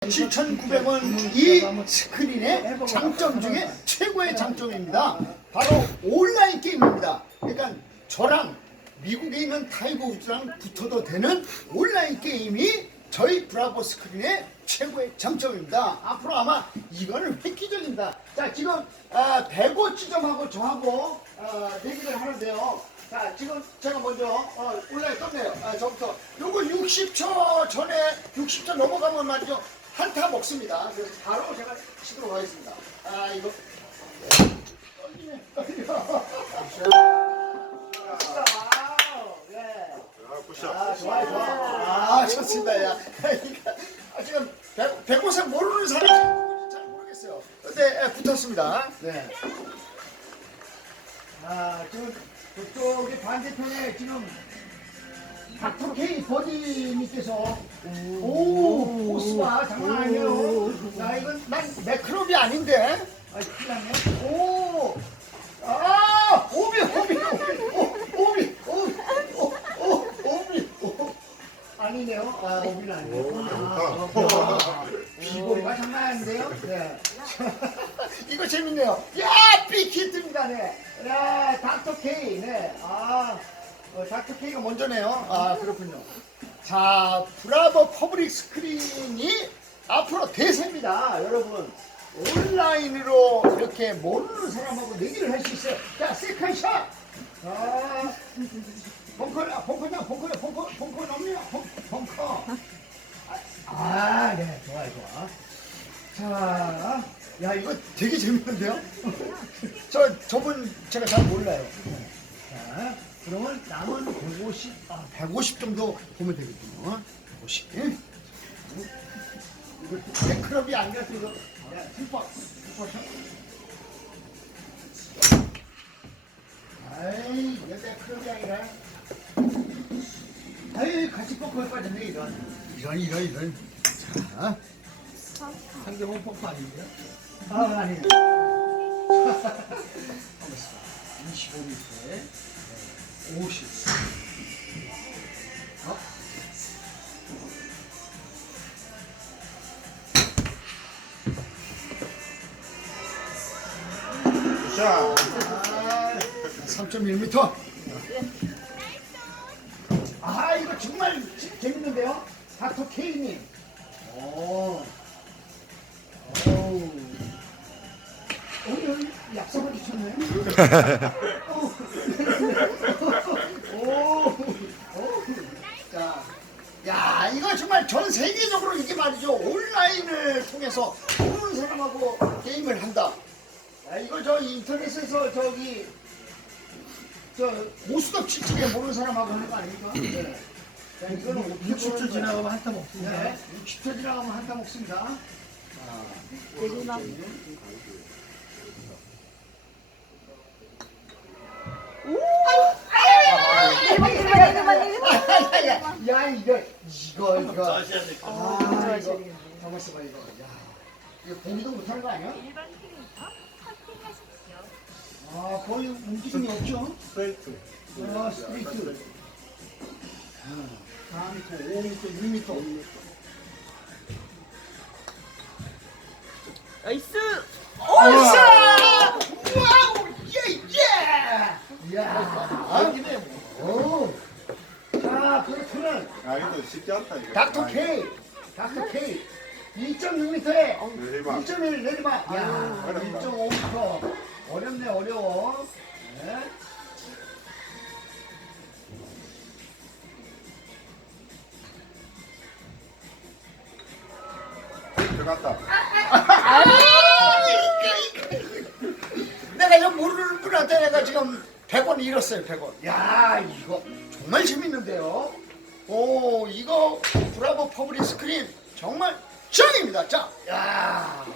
7,900원 이 스크린의 장점 중에 최고의 장점입니다. 바로 온라인 게임입니다. 그러니까 저랑 미국에 있는 타이거 우즈랑 붙어도 되는 온라인 게임이 저희 브라보 스크린의 최고의 장점입니다. 앞으로 아마 이거는 획기적입니다. 자, 지금 아, 배고 지점하고 저하고 아, 얘기를 하는데요. 자, 지금 제가 먼저 어, 온라인 떴네요. 아, 저부터 요거 60초 전에 60초 넘어가면 말이죠. 한타 먹습니다. 그래서 바로 제가 치도록 하겠습니다. 아, 이거 떨리네, 떨려. 아, 좋아요, 좋아. 아, 좋습니다. 야. 아, 지금 백, 백호생 모르는 사람이 잘 모르겠어요. 근데 예, 붙었습니다. 네. 아, 지금 그쪽에 반대편에 지금 닥터 K 버디님께서 오, 보스바 장난 아니에요. 자, 이건 난 매크롭이 아닌데. 아, 큰일 났네. 오, 아, 오비, 오비, 오비, 오, 오비, 오비, 오, 오, 오비, 오. 아니네요. 아, 오비는 아니에요. 아, 아, 비거리가 장난 아닌데요? 네. 이거 재밌네요. 야, 빅히트입니다, 네. 야, 닥터 K, 네. 아, 어, 닥터 K가 먼저네요. 아, 그렇군요. 자, 브라보 퍼블릭 스크린이 앞으로 대세입니다, 여러분. 온라인으로 이렇게 모르는 사람하고 얘기를 할 수 있어요. 자, 세컨샷! 아, 벙커야, 벙커냐, 벙커야, 벙커, 벙커 넘냐, 벙- 벙커. 아, 네, 좋아요, 좋아. 자, 야, 이거 되게 재밌는데요? 저, 저분 제가 잘 몰라요. 자, 그러면 남은 150, 아, 150 정도 보면 되겠군요. 150. 이거 백클럽이 아니라서 이거, 야, 슈퍼, 슈퍼 샷. 아이, 이게 백클럽이 아니라. 아이, 같이 뻑뻑 빠졌네, 이런. 이런, 이런, 이런. 자. 상대방 펌프 아닌데요? 아, 아니에요. 25m, 50. 어? 자, 아, 3.1m. 아, 이거 정말 지- 재밌는데요? 닥터 K님. 오. 오. 오늘 약속을 주셨네. 오. 전 세계적으로 이게 말이죠. 온라인을 통해서 모르는 사람하고 게임을 한다. 야, 이거 저 인터넷에서 저기 저 모수덕 칠칠에 모르는 사람하고 하는 거 아닙니까? 네. 자, 이거는 어떻게 60초 보는 지나가면? 한타 먹습니다. 네, 60초 지나가면 한타 먹습니다. 야, 야, 이거, 이거, 이거. 아, 이거. 가만 있어봐, 이거. 야, 이거 보기도 못하는 거 아니야? 일반 킬로미터 확인하십시오. 아, 거의 움직임이 없죠? 스트레이트. 아, 스트레이트. 4m, 5m, 6m. 나이스! 오샤! 와우! 예, 예! 이야, 여기네 뭐. 오. 자, 그렇구나. 아, 이거 쉽지 않다 이거. 닥터 K, 닥터 K. 2.6m에 내리막. 1.1 내리막. 야, 어렵다. 1.5m. 어렵네, 어려워. 네. 들어갔다. 내가 이거 모르는 분한테 내가 지금 100원 잃었어요, 100원. 야, 이거 정말 재밌는데요. 오, 이거 브라보 퍼블릭 스크린 정말 짱입니다, 짱. 야,